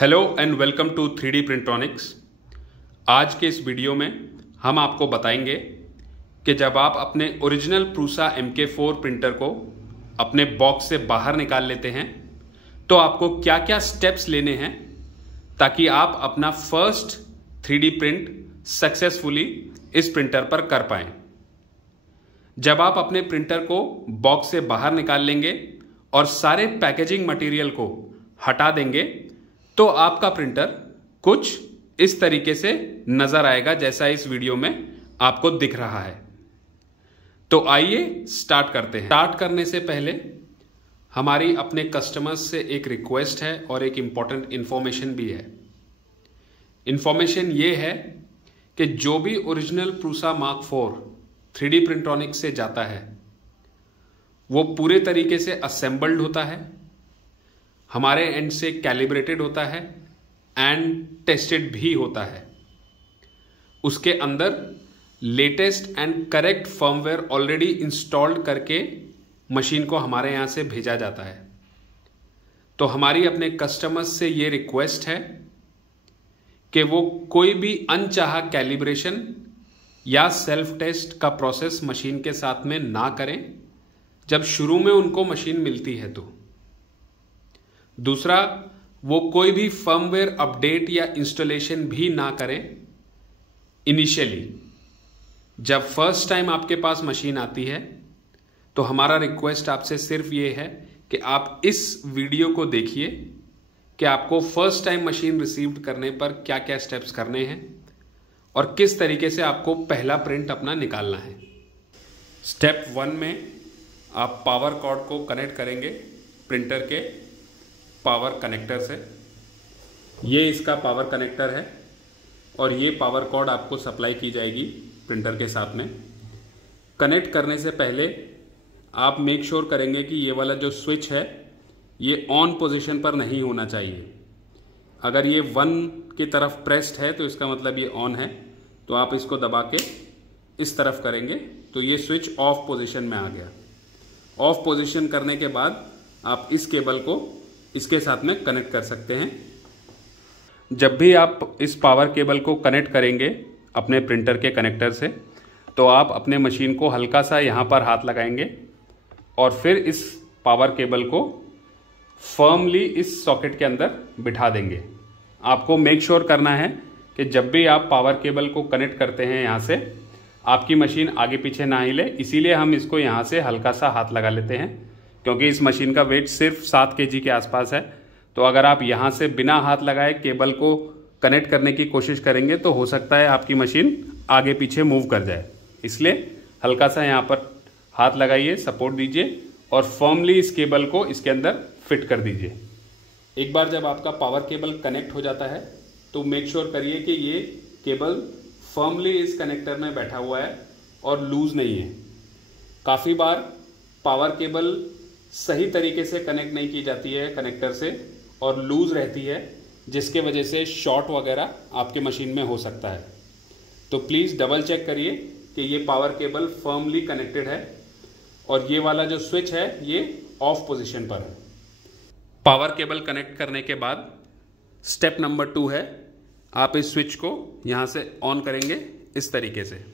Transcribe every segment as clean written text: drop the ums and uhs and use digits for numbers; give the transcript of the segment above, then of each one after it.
Hello and welcome to 3D Printronics. आज के इस वीडियो में हम आपको बताएंगे कि जब आप अपने ओरिजिनल प्रूसा MK4 प्रिंटर को अपने बॉक्स से बाहर निकाल लेते हैं तो आपको क्या क्या स्टेप्स लेने हैं ताकि आप अपना फर्स्ट 3D प्रिंट सक्सेसफुली इस प्रिंटर पर कर पाएं। जब आप अपने प्रिंटर को बॉक्स से बाहर निकाल लेंगे और सारे पैकेजिंग मटेरियल को हटा देंगे तो आपका प्रिंटर कुछ इस तरीके से नजर आएगा जैसा इस वीडियो में आपको दिख रहा है। तो आइए स्टार्ट करते हैं। स्टार्ट करने से पहले हमारी अपने कस्टमर्स से एक रिक्वेस्ट है और एक इंपॉर्टेंट इंफॉर्मेशन भी है। इंफॉर्मेशन ये है कि जो भी ओरिजिनल प्रूसा मार्क 4 3D प्रिंट्रॉनिक्स से जाता है वो पूरे तरीके से असेंबल्ड होता है, हमारे एंड से कैलिब्रेटेड होता है एंड टेस्टेड भी होता है। उसके अंदर latest and correct firmware already installed करके मशीन को हमारे यहाँ से भेजा जाता है। तो हमारी अपने कस्टमर्स से ये रिक्वेस्ट है कि वो कोई भी अनचाहा कैलिब्रेशन या सेल्फ टेस्ट का प्रोसेस मशीन के साथ में ना करें जब शुरू में उनको मशीन मिलती है। तो दूसरा, वो कोई भी फर्मवेयर अपडेट या इंस्टॉलेशन भी ना करें इनिशियली। जब फर्स्ट टाइम आपके पास मशीन आती है तो हमारा रिक्वेस्ट आपसे सिर्फ ये है कि आप इस वीडियो को देखिए कि आपको फर्स्ट टाइम मशीन रिसीव करने पर क्या क्या स्टेप्स करने हैं और किस तरीके से आपको पहला प्रिंट अपना निकालना है। स्टेप 1 में आप पावर कॉर्ड को कनेक्ट करेंगे प्रिंटर के पावर कनेक्टर से। ये इसका पावर कनेक्टर है और ये पावर कॉर्ड आपको सप्लाई की जाएगी प्रिंटर के साथ में। कनेक्ट करने से पहले आप मेक श्योर करेंगे कि ये वाला जो स्विच है ये ऑन पोजीशन पर नहीं होना चाहिए। अगर ये 1 की तरफ प्रेस्ड है तो इसका मतलब ये ऑन है। तो आप इसको दबा के इस तरफ करेंगे तो ये स्विच ऑफ पोजीशन में आ गया। ऑफ पोजीशन करने के बाद आप इस केबल को इसके साथ में कनेक्ट कर सकते हैं। जब भी आप इस पावर केबल को कनेक्ट करेंगे अपने प्रिंटर के कनेक्टर से तो आप अपने मशीन को हल्का सा यहाँ पर हाथ लगाएंगे और फिर इस पावर केबल को फर्मली इस सॉकेट के अंदर बिठा देंगे। आपको मेक श्योर करना है कि जब भी आप पावर केबल को कनेक्ट करते हैं यहाँ से आपकी मशीन आगे पीछे ना हिले, इसीलिए हम इसको यहाँ से हल्का सा हाथ लगा लेते हैं क्योंकि इस मशीन का वेट सिर्फ 7 kg के आसपास है। तो अगर आप यहाँ से बिना हाथ लगाए केबल को कनेक्ट करने की कोशिश करेंगे तो हो सकता है आपकी मशीन आगे पीछे मूव कर जाए। इसलिए हल्का सा यहाँ पर हाथ लगाइए, सपोर्ट दीजिए और फर्मली इस केबल को इसके अंदर फिट कर दीजिए। एक बार जब आपका पावर केबल कनेक्ट हो जाता है तो मेक श्योर करिए कि ये केबल फर्मली इस कनेक्टर में बैठा हुआ है और लूज नहीं है। काफ़ी बार पावर केबल सही तरीके से कनेक्ट नहीं की जाती है कनेक्टर से और लूज रहती है जिसके वजह से शॉर्ट वगैरह आपके मशीन में हो सकता है। तो प्लीज़ डबल चेक करिए कि ये पावर केबल फर्मली कनेक्टेड है और ये वाला जो स्विच है ये ऑफ पोजीशन पर है। पावर केबल कनेक्ट करने के बाद स्टेप नंबर 2 है आप इस स्विच को यहाँ से ऑन करेंगे इस तरीके से।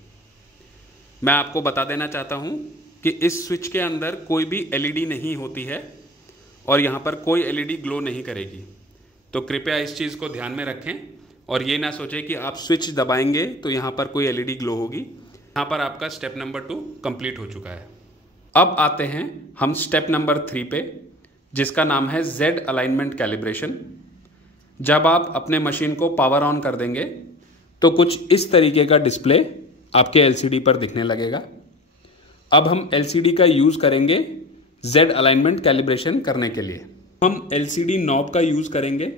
मैं आपको बता देना चाहता हूँ कि इस स्विच के अंदर कोई भी LED नहीं होती है और यहाँ पर कोई LED ग्लो नहीं करेगी। तो कृपया इस चीज़ को ध्यान में रखें और ये ना सोचें कि आप स्विच दबाएंगे तो यहाँ पर कोई LED ग्लो होगी। यहाँ पर आपका स्टेप नंबर 2 कंप्लीट हो चुका है। अब आते हैं हम स्टेप नंबर 3 पे जिसका नाम है Z अलाइनमेंट कैलिब्रेशन। जब आप अपने मशीन को पावर ऑन कर देंगे तो कुछ इस तरीके का डिस्प्ले आपके LCD पर दिखने लगेगा। अब हम LCD का यूज़ करेंगे Z अलाइनमेंट कैलिब्रेशन करने के लिए। हम LCD नॉब का यूज़ करेंगे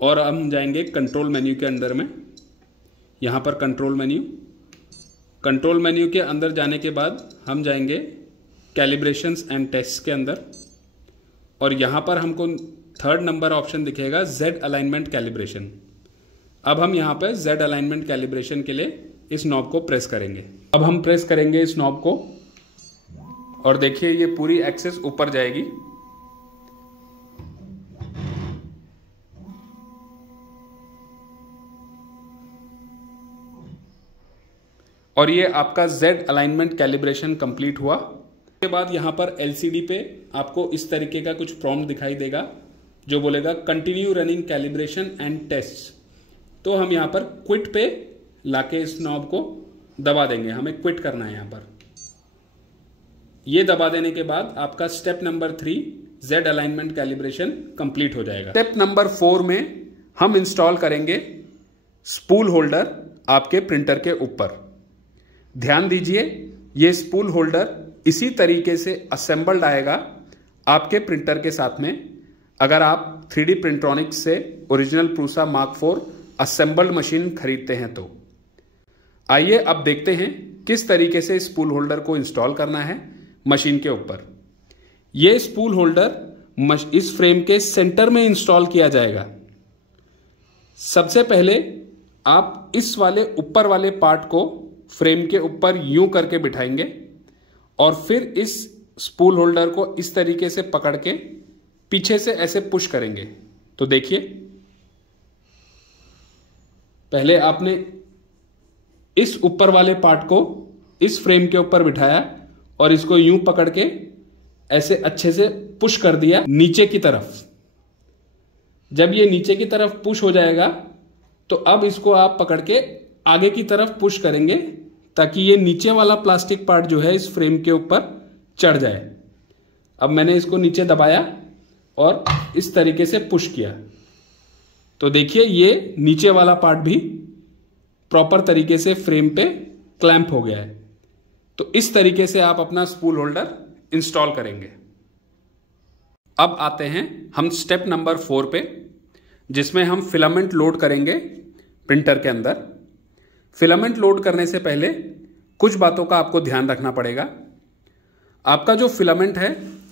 और हम जाएंगे कंट्रोल मेन्यू के अंदर में। यहाँ पर कंट्रोल मेन्यू के अंदर जाने के बाद हम जाएंगे कैलिब्रेशंस एंड टेस्ट के अंदर और यहाँ पर हमको 3rd नंबर ऑप्शन दिखेगा Z अलाइनमेंट कैलिब्रेशन। अब हम यहाँ पर Z अलाइनमेंट कैलिब्रेशन के लिए इस नॉब को प्रेस करेंगे। अब हम प्रेस करेंगे इस नॉब को और देखिए ये पूरी एक्सेस ऊपर जाएगी और ये आपका Z अलाइनमेंट कैलिब्रेशन कंप्लीट हुआ। उसके बाद यहाँ पर LCD पे आपको इस तरीके का कुछ प्रॉम्प्ट दिखाई देगा जो बोलेगा continue running calibration and test. तो हम यहाँ पर क्विट पे लाके इस नॉब को दबा देंगे, हमें क्विट करना है। यहाँ पर ये दबा देने के बाद आपका step number 3 Z alignment calibration complete हो जाएगा। स्टेप नंबर 4 में हम इंस्टॉल करेंगे स्पूल होल्डर आपके प्रिंटर के ऊपर। ध्यान दीजिए, ये स्पूल होल्डर इसी तरीके से असेंबल्ड आएगा आपके प्रिंटर के साथ में, अगर आप 3D प्रिंट्रॉनिक्स से ओरिजिनल प्रूसा मार्क 4 असेंबल्ड मशीन खरीदते हैं तो। आइए अब देखते हैं किस तरीके से स्पूल होल्डर को इंस्टॉल करना है मशीन के ऊपर। यह स्पूल होल्डर इस फ्रेम के सेंटर में इंस्टॉल किया जाएगा। सबसे पहले आप इस वाले ऊपर वाले पार्ट को फ्रेम के ऊपर यूं करके बिठाएंगे और फिर इस स्पूल होल्डर को इस तरीके से पकड़ के पीछे से ऐसे पुश करेंगे। तो देखिए, पहले आपने इस ऊपर वाले पार्ट को इस फ्रेम के ऊपर बिठाया और इसको यूं पकड़ के ऐसे अच्छे से पुश कर दिया नीचे की तरफ। जब ये नीचे की तरफ पुश हो जाएगा तो अब इसको आप पकड़ के आगे की तरफ पुश करेंगे ताकि ये नीचे वाला प्लास्टिक पार्ट जो है इस फ्रेम के ऊपर चढ़ जाए। अब मैंने इसको नीचे दबाया और इस तरीके से पुश किया तो देखिए ये नीचे वाला पार्ट भी प्रॉपर तरीके से फ्रेम पे क्लैंप हो गया है। तो इस तरीके से आप अपना स्पूल होल्डर इंस्टॉल करेंगे। अब आते हैं हम स्टेप नंबर 4 पे, जिसमें हम फिलामेंट लोड करेंगे प्रिंटर के अंदर। फिलामेंट लोड करने से पहले कुछ बातों का आपको ध्यान रखना पड़ेगा। आपका जो फिलामेंट है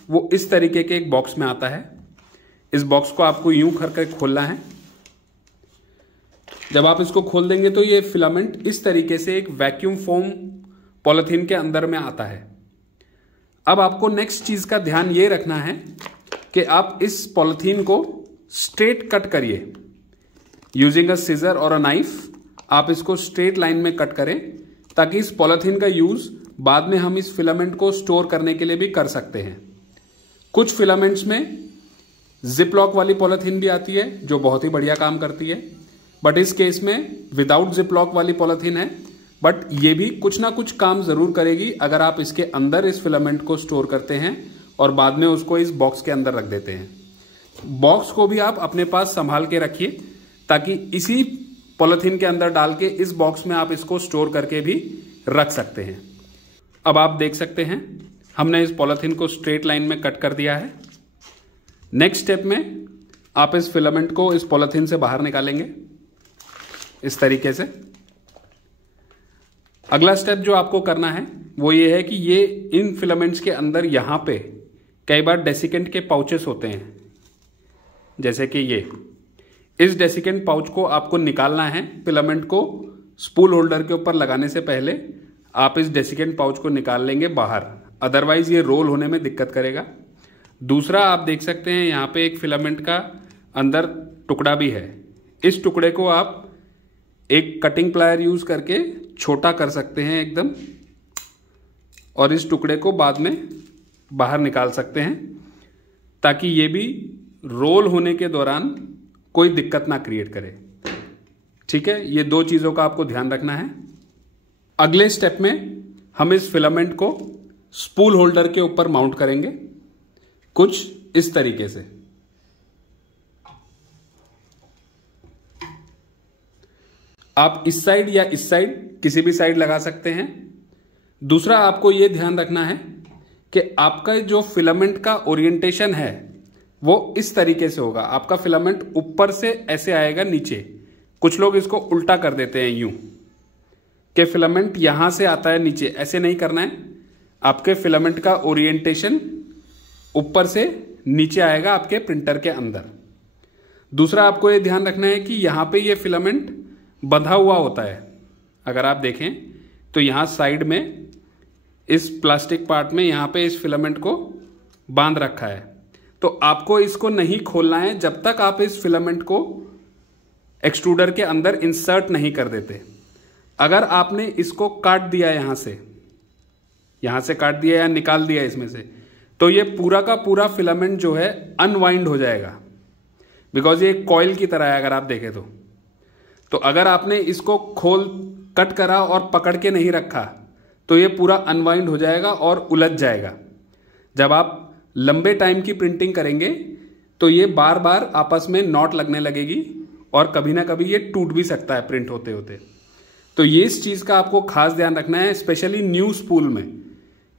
वो इस तरीके के एक बॉक्स में आता है। इस बॉक्स को आपको यूं करके खोलना है। जब आप इसको खोल देंगे तो ये फिलामेंट इस तरीके से एक वैक्यूम फोम पॉलिथीन के अंदर में आता है। अब आपको नेक्स्ट चीज का ध्यान ये रखना है कि आप इस पॉलिथीन को स्ट्रेट कट करिए यूजिंग अ सीजर और अ नाइफ। आप इसको स्ट्रेट लाइन में कट करें ताकि इस पॉलिथीन का यूज बाद में हम इस फिलामेंट को स्टोर करने के लिए भी कर सकते हैं। कुछ फिलामेंट्स में जिप लॉक वाली पॉलिथीन भी आती है जो बहुत ही बढ़िया काम करती है, बट इस केस में विदाउट जिप लॉक वाली पॉलिथीन है, बट ये भी कुछ ना कुछ काम जरूर करेगी अगर आप इसके अंदर इस फिलामेंट को स्टोर करते हैं और बाद में उसको इस बॉक्स के अंदर रख देते हैं। बॉक्स को भी आप अपने पास संभाल के रखिए ताकि इसी पॉलिथीन के अंदर डाल के इस बॉक्स में आप इसको स्टोर करके भी रख सकते हैं। अब आप देख सकते हैं हमने इस पॉलिथीन को स्ट्रेट लाइन में कट कर दिया है। नेक्स्ट स्टेप में आप इस फिलामेंट को इस पॉलिथीन से बाहर निकालेंगे इस तरीके से। अगला स्टेप जो आपको करना है वो ये है कि ये इन फिलामेंट्स के अंदर यहां पे कई बार डेसिकेंट के पाउचेस होते हैं, जैसे कि ये। इस डेसिकेंट पाउच को आपको निकालना है। फिलामेंट को स्पूल होल्डर के ऊपर लगाने से पहले आप इस डेसिकेंट पाउच को निकाल लेंगे बाहर, अदरवाइज ये रोल होने में दिक्कत करेगा। दूसरा, आप देख सकते हैं यहाँ पे एक फिलामेंट का अंदर टुकड़ा भी है। इस टुकड़े को आप एक कटिंग प्लायर यूज करके छोटा कर सकते हैं एकदम, और इस टुकड़े को बाद में बाहर निकाल सकते हैं ताकि ये भी रोल होने के दौरान कोई दिक्कत ना क्रिएट करे। ठीक है, ये दो चीजों का आपको ध्यान रखना है। अगले स्टेप में हम इस फिलामेंट को स्पूल होल्डर के ऊपर माउंट करेंगे कुछ इस तरीके से। आप इस साइड या इस साइड किसी भी साइड लगा सकते हैं। दूसरा, आपको यह ध्यान रखना है कि आपका जो फिलामेंट का ओरिएंटेशन है वो इस तरीके से होगा। आपका फिलामेंट ऊपर से ऐसे आएगा नीचे। कुछ लोग इसको उल्टा कर देते हैं यूं कि फिलामेंट यहां से आता है नीचे। ऐसे नहीं करना है। आपके फिलामेंट का ओरिएंटेशन ऊपर से नीचे आएगा आपके प्रिंटर के अंदर। दूसरा, आपको यह ध्यान रखना है कि यहां पे ये फिलामेंट बंधा हुआ होता है। अगर आप देखें तो यहां साइड में इस प्लास्टिक पार्ट में यहां पे इस फिलामेंट को बांध रखा है। तो आपको इसको नहीं खोलना है जब तक आप इस फिलामेंट को एक्सट्रूडर के अंदर इंसर्ट नहीं कर देते। अगर आपने इसको काट दिया यहां से काट दिया या निकाल दिया इसमें से, तो ये पूरा का पूरा फिलामेंट जो है अनवाइंड हो जाएगा, बिकॉज ये कॉइल की तरह है अगर आप देखें तो अगर आपने इसको कट करा और पकड़ के नहीं रखा तो ये पूरा अनवाइंड हो जाएगा और उलझ जाएगा। जब आप लंबे टाइम की प्रिंटिंग करेंगे तो ये बार बार आपस में नॉट लगने लगेगी और कभी ना कभी ये टूट भी सकता है प्रिंट होते होते। तो ये इस चीज़ का आपको खास ध्यान रखना है, स्पेशली न्यू स्पूल में,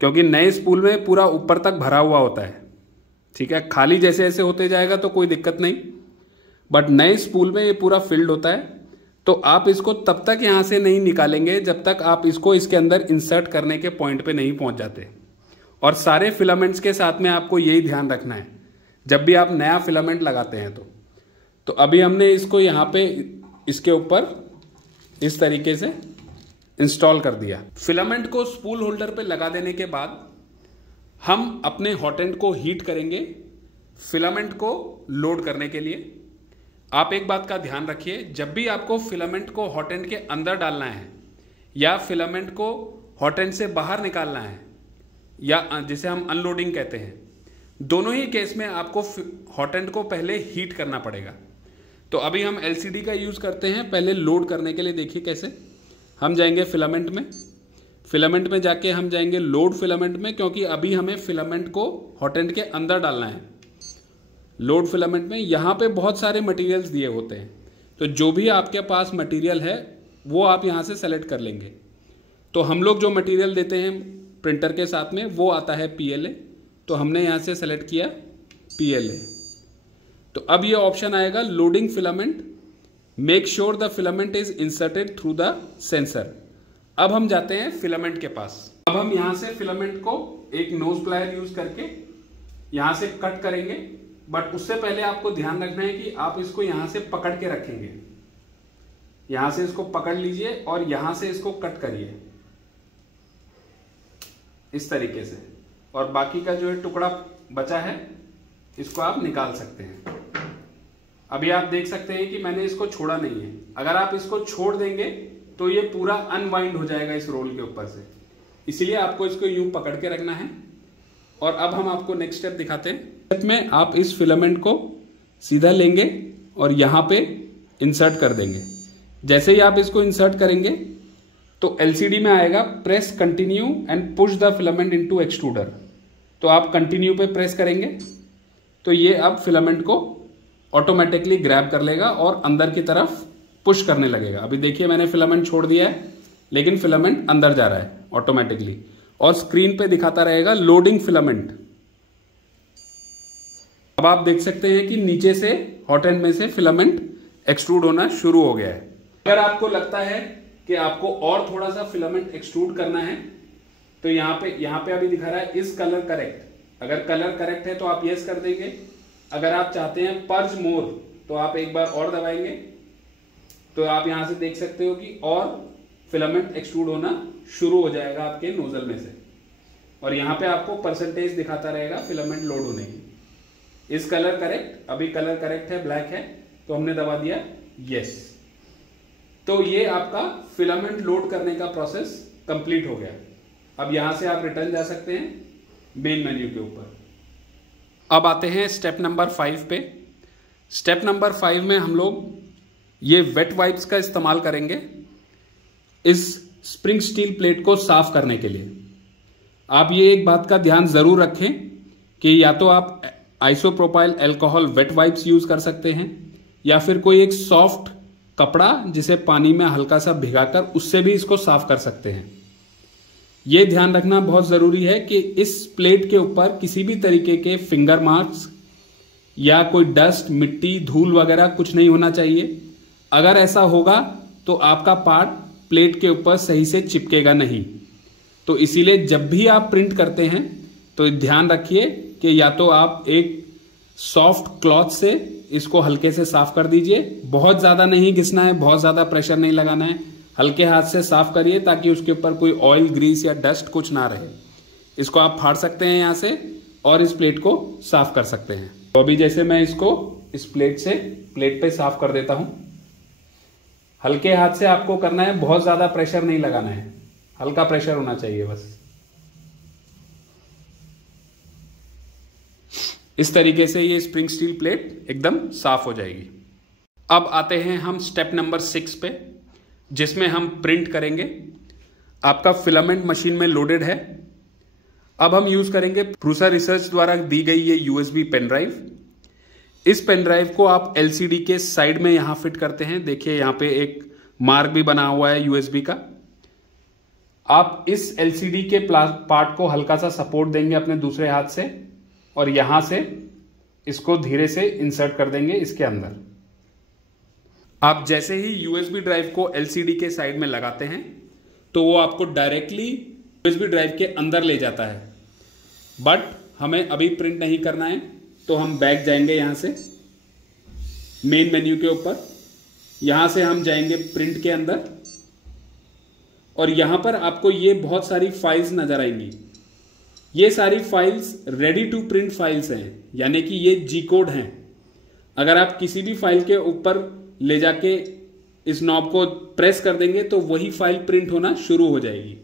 क्योंकि नए स्पूल में पूरा ऊपर तक भरा हुआ होता है। ठीक है, खाली जैसे जैसे होते जाएगा तो कोई दिक्कत नहीं, बट नए स्पूल में ये पूरा फिल्ड होता है। तो आप इसको तब तक यहाँ से नहीं निकालेंगे जब तक आप इसको इसके अंदर इंसर्ट करने के पॉइंट पे नहीं पहुंच जाते। और सारे फिलामेंट्स के साथ में आपको यही ध्यान रखना है जब भी आप नया फिलामेंट लगाते हैं। तो अभी हमने इसको यहाँ पे इसके ऊपर इस तरीके से इंस्टॉल कर दिया। फिलामेंट को स्पूल होल्डर पे लगा देने के बाद हम अपने हॉट एंड को हीट करेंगे फिलामेंट को लोड करने के लिए। आप एक बात का ध्यान रखिए, जब भी आपको फिलामेंट को हॉट एंड के अंदर डालना है या फिलामेंट को हॉट एंड से बाहर निकालना है या जिसे हम अनलोडिंग कहते हैं, दोनों ही केस में आपको हॉट एंड को पहले हीट करना पड़ेगा। तो अभी हम LCD का यूज़ करते हैं पहले लोड करने के लिए। देखिए कैसे हम जाएंगे फिलामेंट में जाके हम जाएंगे लोड फिलामेंट में, क्योंकि अभी हमें फिलामेंट को हॉट एंड के अंदर डालना है। लोड फिलामेंट में यहाँ पे बहुत सारे मटेरियल्स दिए होते हैं, तो जो भी आपके पास मटेरियल है वो आप यहाँ से सेलेक्ट कर लेंगे। तो हम लोग जो मटेरियल देते हैं प्रिंटर के साथ में वो आता है PLA, तो हमने यहाँ से सेलेक्ट किया PLA। तो अब ये ऑप्शन आएगा loading filament, make sure the filament is inserted through the sensor. अब हम जाते हैं फिलामेंट के पास। अब हम यहाँ से फिलामेंट को एक नोज प्लायर यूज करके यहाँ से कट करेंगे, बट उससे पहले आपको ध्यान रखना है कि आप इसको यहाँ से पकड़ के रखेंगे। यहाँ से इसको पकड़ लीजिए और यहाँ से इसको कट करिए इस तरीके से, और बाकी का जो टुकड़ा बचा है इसको आप निकाल सकते हैं। अभी आप देख सकते हैं कि मैंने इसको छोड़ा नहीं है। अगर आप इसको छोड़ देंगे तो ये पूरा अनवाइंड हो जाएगा इस रोल के ऊपर से, इसलिए आपको इसको यूं पकड़ के रखना है। और अब हम आपको नेक्स्ट स्टेप दिखाते हैं। स्टेप में आप इस फिलामेंट को सीधा लेंगे और यहाँ पे इंसर्ट कर देंगे। जैसे ही आप इसको इंसर्ट करेंगे तो LCD में आएगा press continue and push the filament into extruder. तो आप कंटिन्यू पे प्रेस करेंगे तो ये अब फिलामेंट को ऑटोमेटिकली ग्रैब कर लेगा और अंदर की तरफ पुश करने लगेगा। अभी देखिए मैंने फिलामेंट छोड़ दिया है, लेकिन फिलामेंट अंदर जा रहा है ऑटोमेटिकली, और स्क्रीन पे दिखाता रहेगा लोडिंग फिलामेंट। अब आप देख सकते हैं कि नीचे से हॉट एंड में से फिलामेंट एक्सट्रूड होना शुरू हो गया है। अगर आपको लगता है कि आपको और थोड़ा सा फिलामेंट एक्सट्रूड करना है तो यहाँ पे अभी दिखा रहा है इस कलर करेक्ट। अगर कलर करेक्ट है तो आप यस कर देंगे। अगर आप चाहते हैं पर्ज मोर तो आप एक बार और दबाएंगे तो आप यहां से देख सकते हो कि और फिलामेंट एक्सट्रूड होना शुरू हो जाएगा आपके नोजल में से, और यहाँ पे आपको परसेंटेज दिखाता रहेगा फिलामेंट लोड होने की। इस कलर करेक्ट, अभी कलर करेक्ट है, ब्लैक है, तो हमने दबा दिया यस। तो ये आपका फिलामेंट लोड करने का प्रोसेस कंप्लीट हो गया। अब यहां से आप रिटर्न जा सकते हैं मेन मेन्यू के ऊपर। अब आते हैं स्टेप नंबर 5 पे। स्टेप नंबर 5 में हम लोग ये वेट वाइप्स का इस्तेमाल करेंगे इस स्प्रिंग स्टील प्लेट को साफ करने के लिए। आप ये एक बात का ध्यान जरूर रखें कि या तो आप isopropyl alcohol wet wipes use कर सकते हैं या फिर कोई एक सॉफ्ट कपड़ा जिसे पानी में हल्का सा भिगाकर उससे भी इसको साफ कर सकते हैं। ये ध्यान रखना बहुत जरूरी है कि इस प्लेट के ऊपर किसी भी तरीके के फिंगर मार्क्स या कोई डस्ट, मिट्टी, धूल वगैरह कुछ नहीं होना चाहिए। अगर ऐसा होगा तो आपका पार्ट प्लेट के ऊपर सही से चिपकेगा नहीं। तो इसीलिए जब भी आप प्रिंट करते हैं तो ध्यान रखिए कि या तो आप एक सॉफ्ट क्लॉथ से इसको हल्के से साफ कर दीजिए। बहुत ज्यादा नहीं घिसना है, बहुत ज्यादा प्रेशर नहीं लगाना है, हल्के हाथ से साफ करिए ताकि उसके ऊपर कोई ऑयल, ग्रीस या डस्ट कुछ ना रहे। इसको आप फाड़ सकते हैं यहाँ से और इस प्लेट को साफ कर सकते हैं। तो अभी जैसे मैं इसको इस प्लेट पे साफ कर देता हूं। हल्के हाथ से आपको करना है, बहुत ज्यादा प्रेशर नहीं लगाना है, हल्का प्रेशर होना चाहिए बस। इस तरीके से ये स्प्रिंग स्टील प्लेट एकदम साफ हो जाएगी। अब आते हैं हम स्टेप नंबर 6 पे, जिसमें हम प्रिंट करेंगे। आपका फिलामेंट मशीन में लोडेड है। अब हम यूज करेंगे प्रूसा रिसर्च द्वारा दी गई ये यूएसबी पेन ड्राइव। इस पेन ड्राइव को आप एलसीडी के साइड में यहां फिट करते हैं। देखिए यहां पे एक मार्क भी बना हुआ है यूएसबी का। आप इस एलसीडी के पार्ट को हल्का सा सपोर्ट देंगे अपने दूसरे हाथ से और यहां से इसको धीरे से इंसर्ट कर देंगे इसके अंदर। आप जैसे ही यूएसबी ड्राइव को एलसीडी के साइड में लगाते हैं तो वो आपको डायरेक्टली यूएसबी ड्राइव के अंदर ले जाता है। बट हमें अभी प्रिंट नहीं करना है, तो हम बैक जाएंगे यहां से मेन मेन्यू के ऊपर। यहां से हम जाएंगे प्रिंट के अंदर और यहां पर आपको ये बहुत सारी फाइल्स नजर आएंगी। ये सारी files ready to print files हैं, यानी कि ये जी कोड हैं। अगर आप किसी भी फाइल के ऊपर ले जाके इस नॉब को प्रेस कर देंगे तो वही फाइल प्रिंट होना शुरू हो जाएगी।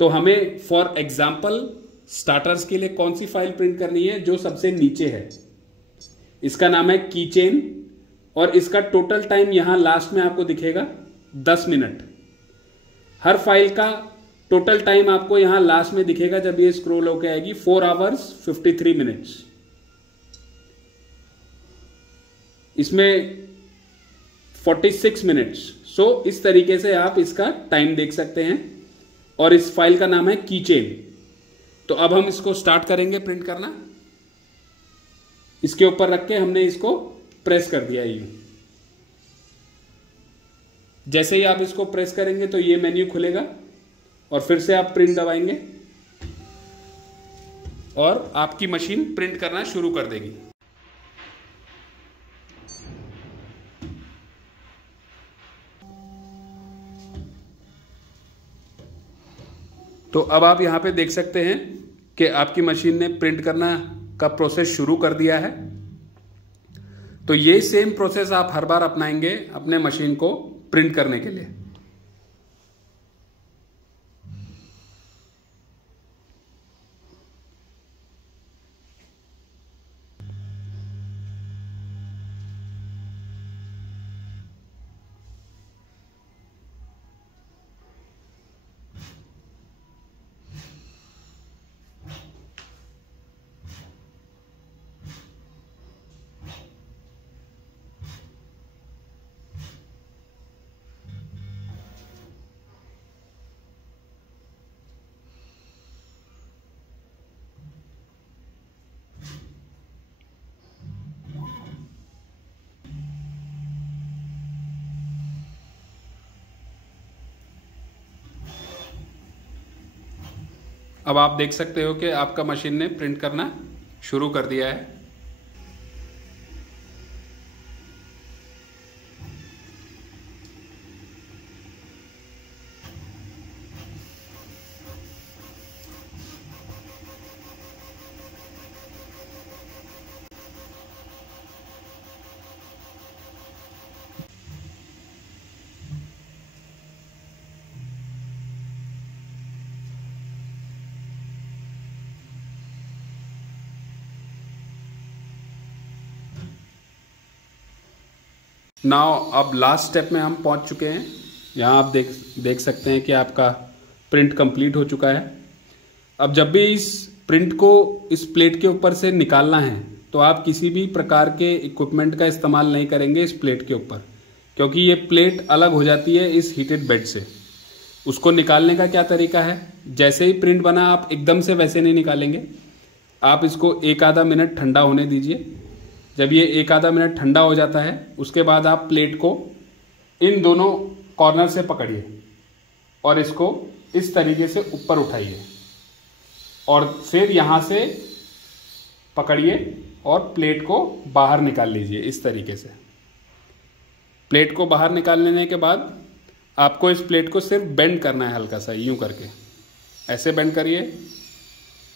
तो हमें फॉर एग्जाम्पल स्टार्टर्स के लिए कौन सी फाइल प्रिंट करनी है? जो सबसे नीचे है, इसका नाम है कीचेन और इसका टोटल टाइम यहां लास्ट में आपको दिखेगा 10 मिनट। हर फाइल का टोटल टाइम आपको यहां लास्ट में दिखेगा जब ये स्क्रॉल होकर आएगी 4 आवर्स 53 मिनट्स। इसमें 46 मिनट्स। सो इस तरीके से आप इसका टाइम देख सकते हैं और इस फाइल का नाम है कीचेन। तो अब हम इसको स्टार्ट करेंगे प्रिंट करना। इसके ऊपर रख के हमने इसको प्रेस कर दिया। ये जैसे ही आप इसको प्रेस करेंगे तो ये मेन्यू खुलेगा और फिर से आप प्रिंट दबाएंगे और आपकी मशीन प्रिंट करना शुरू कर देगी। तो अब आप यहां पे देख सकते हैं कि आपकी मशीन ने प्रिंट करना का प्रोसेस शुरू कर दिया है। तो ये सेम प्रोसेस आप हर बार अपनाएंगे अपने मशीन को प्रिंट करने के लिए। अब आप देख सकते हो कि आपका मशीन ने प्रिंट करना शुरू कर दिया है। नाउ अब लास्ट स्टेप में हम पहुंच चुके हैं। यहाँ आप देख सकते हैं कि आपका प्रिंट कंप्लीट हो चुका है। अब जब भी इस प्रिंट को इस प्लेट के ऊपर से निकालना है तो आप किसी भी प्रकार के इक्विपमेंट का इस्तेमाल नहीं करेंगे इस प्लेट के ऊपर, क्योंकि ये प्लेट अलग हो जाती है इस हीटेड बेड से। उसको निकालने का क्या तरीका है? जैसे ही प्रिंट बना आप एकदम से वैसे नहीं निकालेंगे। आप इसको एक आधा मिनट ठंडा होने दीजिए। जब ये एक आधा मिनट ठंडा हो जाता है उसके बाद आप प्लेट को इन दोनों कॉर्नर से पकड़िए और इसको इस तरीके से ऊपर उठाइए और फिर यहाँ से पकड़िए और प्लेट को बाहर निकाल लीजिए। इस तरीके से प्लेट को बाहर निकाल लेने के बाद आपको इस प्लेट को सिर्फ बेंड करना है, हल्का सा यूं करके ऐसे बेंड करिए,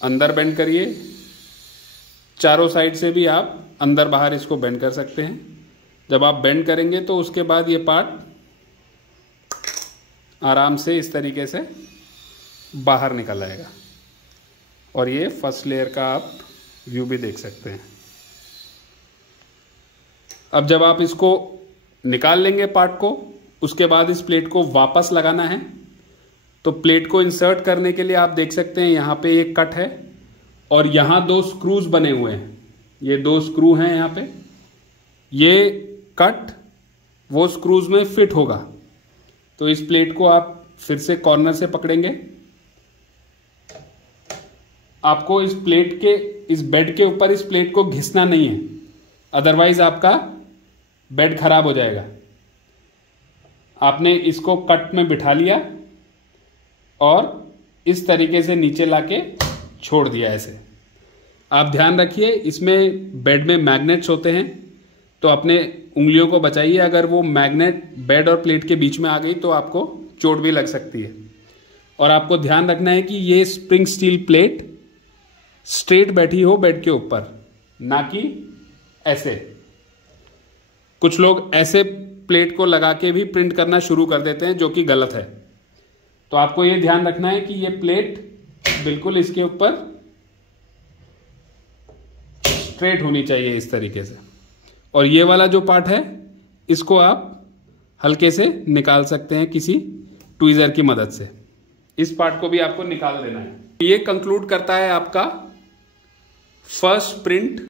अंदर बेंड करिए। चारों साइड से भी आप अंदर बाहर इसको बेंड कर सकते हैं। जब आप बेंड करेंगे तो उसके बाद ये पार्ट आराम से इस तरीके से बाहर निकल आएगा। और ये फर्स्ट लेयर का आप व्यू भी देख सकते हैं। अब जब आप इसको निकाल लेंगे पार्ट को, उसके बाद इस प्लेट को वापस लगाना है। तो प्लेट को इंसर्ट करने के लिए आप देख सकते हैं यहाँ पे एक कट है और यहाँ 2 स्क्रूज बने हुए हैं। ये 2 स्क्रू हैं यहाँ पे। ये कट वो स्क्रूज में फिट होगा। तो इस प्लेट को आप फिर से कॉर्नर से पकड़ेंगे। आपको इस प्लेट के, इस बेड के ऊपर इस प्लेट को घिसना नहीं है, अदरवाइज आपका बेड खराब हो जाएगा। आपने इसको कट में बिठा लिया और इस तरीके से नीचे लाके छोड़ दिया ऐसे। आप ध्यान रखिए, इसमें बेड में मैग्नेट्स होते हैं, तो अपने उंगलियों को बचाइए। अगर वो मैग्नेट बेड और प्लेट के बीच में आ गई तो आपको चोट भी लग सकती है। और आपको ध्यान रखना है कि ये स्प्रिंग स्टील प्लेट स्ट्रेट बैठी हो बेड के ऊपर, ना कि ऐसे। कुछ लोग ऐसे प्लेट को लगा के भी प्रिंट करना शुरू कर देते हैं, जो कि गलत है। तो आपको ये ध्यान रखना है कि ये प्लेट बिल्कुल इसके ऊपर स्ट्रेट होनी चाहिए इस तरीके से। और ये वाला जो पार्ट है, इसको आप हल्के से निकाल सकते हैं किसी ट्वीजर की मदद से। इस पार्ट को भी आपको निकाल देना है। ये कंक्लूड करता है आपका फर्स्ट प्रिंट